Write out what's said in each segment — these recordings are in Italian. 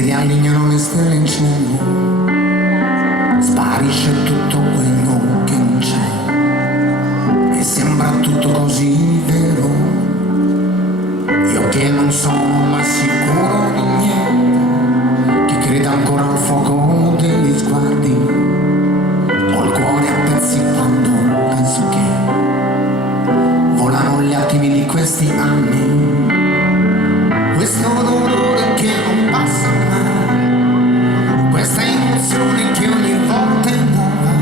si riallineano le stelle in cielo, sparisce tutto quello che non c'è e sembra tutto così vero. Io che non sono mai sicuro di niente, che crede ancora al fuoco degli sguardi, ho il cuore a pezzi quando penso che volano gli attimi di questi anni, questo dolore che non passa mai, questa emozione che ogni volta è nuova,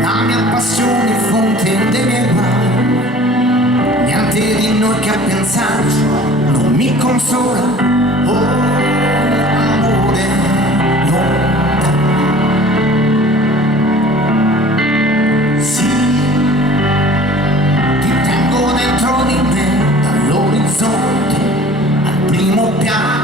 la mia passione fonte dei miei guai, niente di noi che a pensarci non mi consola. Oh, amore, lontano. Sì, ti tengo dentro di me dall'orizzonte al primo piano.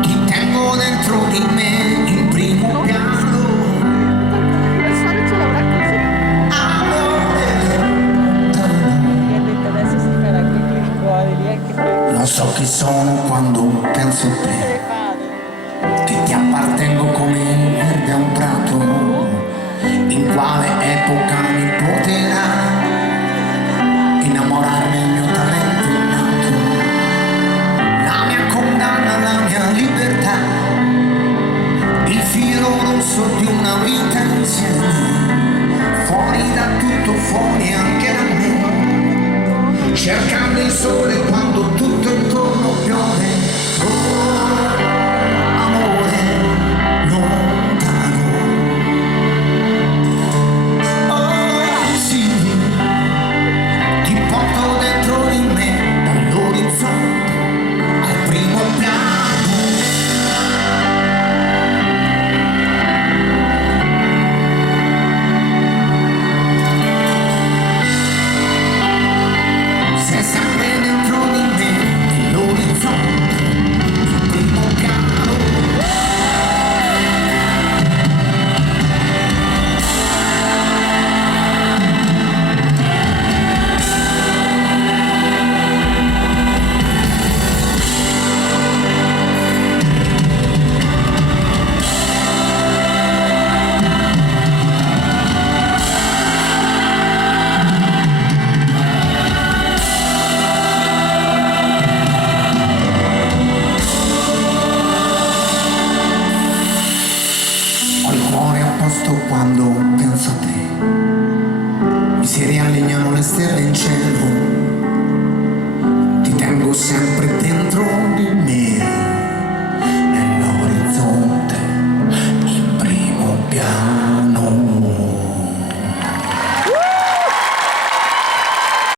Ti tengo dentro di me in primo piano. Non so chi sono quando penso a te, che ti appartengo come il verde a un prato, in quale epoca mi potrà innamorarmi il mio talento innato, la mia condanna, la mia libertà, il filo rosso di una vita insieme, fuori da tutto, fuori anche da me, cercando il sole quando tutto intorno piove. Oh, amore, lontano. Oh, sì, ti porto dentro di me dall'orizzonte al primo piano. Sei sempre dentro di me, nell'orizzonte, il primo piano. Ho il cuore a posto quando penso a te, mi si riallineano le stelle in cielo, ti tengo sempre